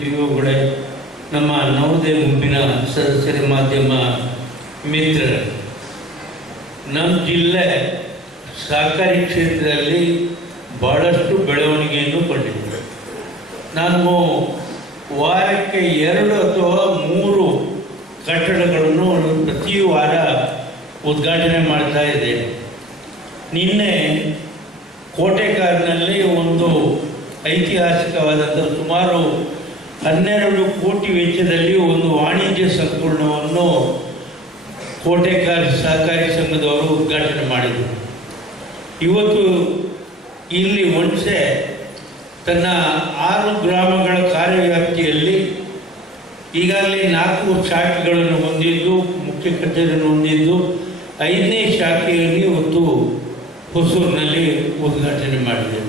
ಪಿಯುಗಳೇ, ನಮ್ಮ ನವೋದಯ ಗುಂಪಿನ ಸದಸ್ಯರ, ಮಾಧ್ಯಮ ಮಿತ್ರರು, ನಮ್ಮ ಜಿಲ್ಲೆ ಸಹಕಾರಿ ಕ್ಷೇತ್ರದಲ್ಲಿ ಭಾಳಷ್ಟು ಬೆಳವಣಿಗೆಯನ್ನು ಕಂಡಿದೆ. ನಾನು ವಾರಕ್ಕೆ 2 ಅಥವಾ 3 ಕಟ್ಟಡಗಳನ್ನು ಪ್ರತಿ ವಾರ ಉದ್ಘಾಟನೆ ಮಾಡ್ತಾ ಇದ್ದೇನೆ. ನಿನ್ನೆ ಕೋಟೆಕಾರಿನಲ್ಲಿ ಒಂದು ಐತಿಹಾಸಿಕವಾದಂಥ ಸುಮಾರು 12 ಕೋಟಿ ವೆಚ್ಚದಲ್ಲಿ ಒಂದು ವಾಣಿಜ್ಯ ಸಂಕೀರ್ಣವನ್ನು ಕೋಟೆಕಾರ್ ಸಹಕಾರಿ ಸಂಘದವರು ಉದ್ಘಾಟನೆ ಮಾಡಿದರು. ಇವತ್ತು ಇಲ್ಲಿ ಒಣಸೆ ತನ್ನ 6 ಗ್ರಾಮಗಳ ಕಾರ್ಯವ್ಯಾಪ್ತಿಯಲ್ಲಿ ಈಗಾಗಲೇ 4 ಶಾಖೆಗಳನ್ನು ಹೊಂದಿದ್ದು, ಮುಖ್ಯ ಕಚೇರಿಯನ್ನು ಹೊಂದಿದ್ದು, 5ನೇ ಶಾಖೆಯಲ್ಲಿ ಇವತ್ತು ಹೊಸೂರಿನಲ್ಲಿ ಉದ್ಘಾಟನೆ ಮಾಡಿದೆ.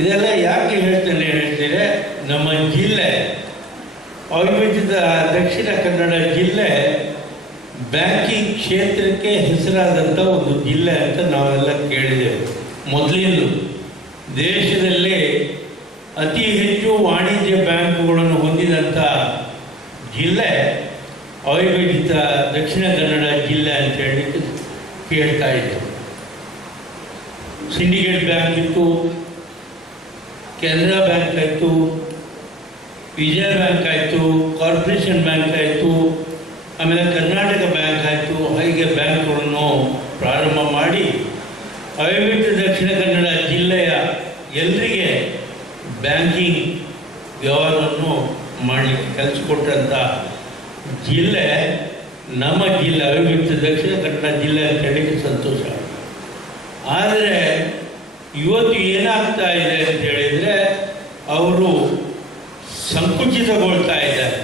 ಇದೆಲ್ಲ ಯಾಕೆ ಹೇಳ್ತೀರಾ, ನಮ್ಮ ಜಿಲ್ಲೆ ಅವಿಭಜಿತ ದಕ್ಷಿಣ ಕನ್ನಡ ಜಿಲ್ಲೆ ಬ್ಯಾಂಕಿಂಗ್ ಕ್ಷೇತ್ರಕ್ಕೆ ಹೆಸರಾದಂಥ ಒಂದು ಜಿಲ್ಲೆ ಅಂತ ನಾವೆಲ್ಲ ಕೇಳಿದೆವು. ಮೊದಲಿಂದು ದೇಶದಲ್ಲೇ ಅತಿ ಹೆಚ್ಚು ವಾಣಿಜ್ಯ ಬ್ಯಾಂಕುಗಳನ್ನು ಹೊಂದಿದಂಥ ಜಿಲ್ಲೆ ಅವಿಭಜಿತ ದಕ್ಷಿಣ ಕನ್ನಡ ಜಿಲ್ಲೆ ಅಂತ ಹೇಳಿ ಕೇಳ್ತಾ ಇತ್ತು. ಸಿಂಡಿಕೇಟ್ ಬ್ಯಾಂಕ್ ಇತ್ತು, ಕೆನರಾ ಬ್ಯಾಂಕ್ ಆಯಿತು, ವಿಜಯ ಬ್ಯಾಂಕ್ ಆಯಿತು, ಕಾರ್ಪೊರೇಷನ್ ಬ್ಯಾಂಕ್ ಆಯಿತು, ಆಮೇಲೆ ಕರ್ನಾಟಕ ಬ್ಯಾಂಕ್ ಆಯಿತು. ಹೀಗೆ ಬ್ಯಾಂಕ್ಗಳನ್ನು ಪ್ರಾರಂಭ ಮಾಡಿ ಅವಿಭಜಿತ ದಕ್ಷಿಣ ಕನ್ನಡ ಜಿಲ್ಲೆಯ ಎಲ್ಲರಿಗೆ ಬ್ಯಾಂಕಿಂಗ್ ವ್ಯವಹಾರವನ್ನು ಮಾಡಲಿಕ್ಕೆ ಕಲಿಸ್ಕೊಟ್ಟಂಥ ಜಿಲ್ಲೆ ನಮ್ಮ ಜಿಲ್ಲೆ, ಅವಿಭಜಿತ ದಕ್ಷಿಣ ಕನ್ನಡ ಜಿಲ್ಲೆ ಅಂತ ಹೇಳಲಿಕ್ಕೆ ಸಂತೋಷ. ಆದರೆ ಇವತ್ತು ಏನಾಗ್ತಾ ಇದೆ ಅಂತ ಹೇಳಿದರೆ, ಅವರು ಸಂಕುಚಿತಗೊಳ್ತಾ ಇದ್ದಾರೆ.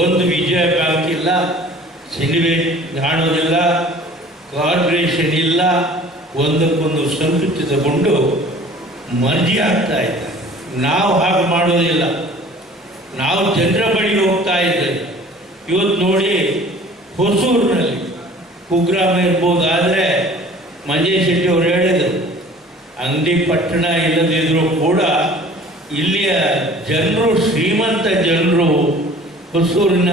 ಒಂದು ವಿಜಯ ಬ್ಯಾಂಕ್ ಇಲ್ಲ, ಸಿಂಡಿಕೇಟ್ ಕಾಣೋದಿಲ್ಲ, ಕಾರ್ಪೊರೇಷನ್ ಇಲ್ಲ, ಒಂದಕ್ಕೊಂದು ಸಂಕುಚಿತಗೊಂಡು ಮರ್ಜಿ ಆಗ್ತಾ ಇದ್ದಾರೆ. ನಾವು ಹಾಗೆ ಮಾಡೋದಿಲ್ಲ, ನಾವು ಜನರ ಬಳಿ ಹೋಗ್ತಾ ಇದ್ದೇವೆ. ಇವತ್ತು ನೋಡಿ, ಹೊಸೂರಿನಲ್ಲಿ ಕುಗ್ರಾಮ ಇರ್ಬೋದು, ಆದರೆ ಮಂಜೇಶ್ ಶೆಟ್ಟಿ ಅವರು ಹೇಳಿದರು, ಅಂಗಡಿ ಪಟ್ಟಣ ಇಲ್ಲದಿದ್ದರೂ ಕೂಡ ಇಲ್ಲಿಯ ಜನರು, ಶ್ರೀಮಂತ ಜನರು, ಹೊಸೂರಿನ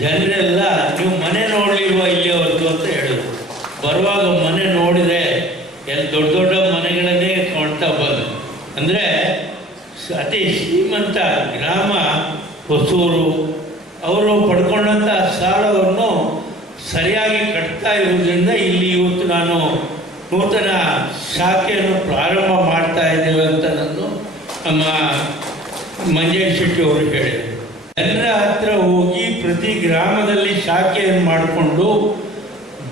ಜನರೆಲ್ಲ ನೀವು ಮನೆ ನೋಡಲಿಲ್ವ ಇಲ್ಲಿಯವರೆಗೂ ಅಂತ ಹೇಳಿದ್ರು. ಬರುವಾಗ ಮನೆ ನೋಡಿದೆ, ಎಲ್ಲ ದೊಡ್ಡ ದೊಡ್ಡ ಮನೆಗಳನ್ನೇ ಕಾಣ್ತಾ ಬಂದು. ಅಂದರೆ ಅತಿ ಶ್ರೀಮಂತ ಗ್ರಾಮ ಹೊಸೂರು. ಅವರು ಪಡ್ಕೊಂಡಂಥ ಸಾಲವನ್ನು ಸರಿಯಾಗಿ ಕಟ್ತಾ ಇರೋದ್ರಿಂದ ಇಲ್ಲಿ ಇವತ್ತು ನಾನು ನೂತನ ಶಾಖೆಯನ್ನು ಪ್ರಾರಂಭ ಮಾಡ್ತಾ ಇದ್ದೇವೆ ಅಂತ ನಾನು ನಮ್ಮ ಮಂಜೇಶ್ ಶೆಟ್ಟಿ ಅವರು ಹೇಳಿದರು. ಜನರ ಹತ್ರ ಹೋಗಿ ಪ್ರತಿ ಗ್ರಾಮದಲ್ಲಿ ಶಾಖೆಯನ್ನು ಮಾಡಿಕೊಂಡು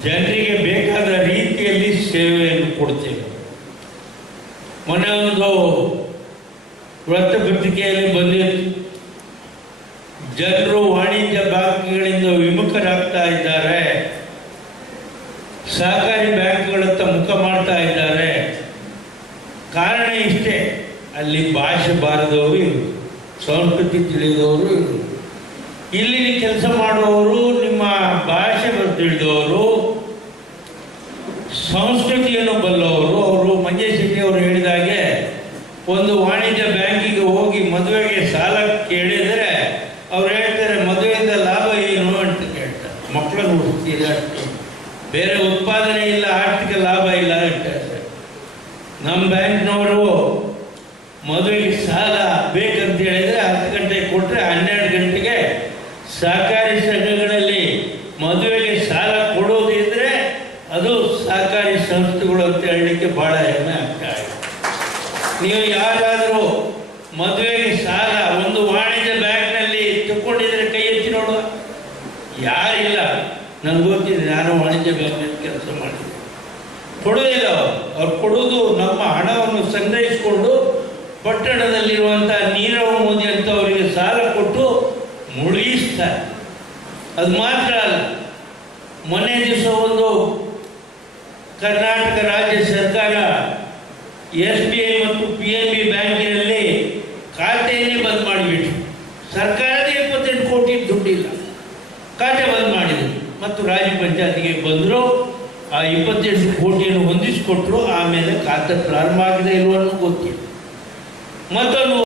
ಜನರಿಗೆ ಬೇಕಾದ ರೀತಿಯಲ್ಲಿ ಸೇವೆಯನ್ನು ಕೊಡ್ತೇವೆ. ಮೊನ್ನೆ ಒಂದು ವೃತ್ತಪತ್ರಿಕೆಯಲ್ಲಿ ಬಂದಿತ್ತು, ಜನರು ವಾಣಿಜ್ಯ ಬ್ಯಾಂಕ್ಗಳಿಂದ ವಿಮುಖರಾಗ್ತಾ ಇದ್ದಾರೆ, ಸಹಕಾರಿ ಬ್ಯಾಂಕ್ಗಳತ್ತ ಮುಖ ಮಾಡ್ತಾ ಇದ್ದಾರೆ. ಕಾರಣ ಇಷ್ಟೇ, ಅಲ್ಲಿ ಭಾಷೆ ಬಾರದವರು ಇವರು, ಸಂಸ್ಕೃತಿ ತಿಳಿದವರು ಇವರು. ಇಲ್ಲಿ ಕೆಲಸ ಮಾಡುವವರು ನಿಮ್ಮ ಭಾಷೆ ತಿಳಿದವರು, ಸಂಸ್ಕೃತಿಯನ್ನು ಬಲ್ಲವರು. ಅವರು ಮಂಜೇಶ್ ಶೆಟ್ಟಿ ಅವರು ಹೇಳಿದಾಗೆ ಒಂದು ವಾಣಿಜ್ಯ ಬ್ಯಾಂಕಿಗೆ ಹೋಗಿ ಮದುವೆಗೆ ಸಾಲ ಕೇಳಿದರೆ ಅವ್ರು ಹೇಳ್ತಾರೆ, ಮದುವೆಯಿಂದ ಲಾಭ ಏನು ಅಂತ ಕೇಳ್ತಾರೆ. ಮಕ್ಕಳನ್ನು ಹುಡುಕ್ತೀರಿ ಅಷ್ಟೇ, ಬೇರೆ ಉತ್ಪಾದನೆ ಇಲ್ಲ, ಆರ್ಥಿಕ ಲಾಭ ಇಲ್ಲ ಅಂತ ಹೇಳ್ತಾರೆ. ನಮ್ಮ ಬ್ಯಾಂಕ್ನವರು ಮದುವೆಗೆ ಸಾಲ ಬೇಕಂತ ಹೇಳಿದರೆ 10 ಗಂಟೆಗೆ ಕೊಟ್ಟರೆ 12 ಗಂಟೆಗೆ ಸಹಕಾರಿ ಸಂಘಗಳಲ್ಲಿ ಮದುವೆಗೆ ಸಾಲ ಕೊಡೋದಿದ್ರೆ ಅದು ಸಹಕಾರಿ ಸಂಸ್ಥೆಗಳು ಅಂತ ಹೇಳಲಿಕ್ಕೆ ಭಾಳ ಹೆಮ್ಮೆ ಆಗ್ತಾ ಇದೆ. ನೀವು ಯಾರಾದರೂ ಮದುವೆಗೆ ಸಾಲ ಒಂದು ವಾಣಿಜ್ಯ ಬ್ಯಾಂಕ್ನಲ್ಲಿ ತಗೊಂಡಿದ್ರೆ ಕೈ ಎತ್ತಿ ನೋಡುವ. ಯಾರಿಲ್ಲ, ನನಗೆ ಗೊತ್ತಿದೆ, ನಾನು ವಾಣಿಜ್ಯ ಬ್ಯಾಂಕ್ನಲ್ಲಿ ಕೆಲಸ ಮಾಡಿದ್ದೆ. ಕೊಡೋದಿಲ್ಲ ಅವ್ರು ಕೊಡೋದು ನಮ್ಮ ಹಣವನ್ನು ಸಂಗ್ರಹಿಸಿಕೊಂಡು ಪಟ್ಟಣದಲ್ಲಿರುವಂಥ ನೀರವ್ ಮೋದಿ ಅಂತವರಿಗೆ ಸಾಲ ಕೊಟ್ಟು ಮುಳುಗಿಸ್ತಾರೆ. ಅದು ಮಾತ್ರ ಅಲ್ಲ, ಮೊನ್ನೆ ದಿವಸ ಒಂದು ಕರ್ನಾಟಕ ರಾಜ್ಯ ಸರ್ಕಾರ SBI ಮತ್ತು PNB ಬ್ಯಾಂಕಿನಲ್ಲಿ ಖಾತೆಯನ್ನೇ ಬಂದ್ ಮಾಡಿಬಿಟ್ರು. ಸರ್ಕಾರದ 28 ಕೋಟಿ ದುಡ್ಡಿಲ್ಲ, ಖಾತೆ ಬಂದ್ ಮಾಡಿದರು. ಮತ್ತು ರಾಜ್ಯ ಪಂಚಾಯತಿಗೆ ಬಂದರು, ಆ 28 ಕೋಟಿಯನ್ನು ಹೊಂದಿಸಿಕೊಟ್ರು. ಆಮೇಲೆ ಖಾತೆ ಪ್ರಾರಂಭ ಆಗಿದೆ ಇಲ್ವನ್ನೂ ಗೊತ್ತಿಲ್ಲ. ಮತ್ತೊಂದು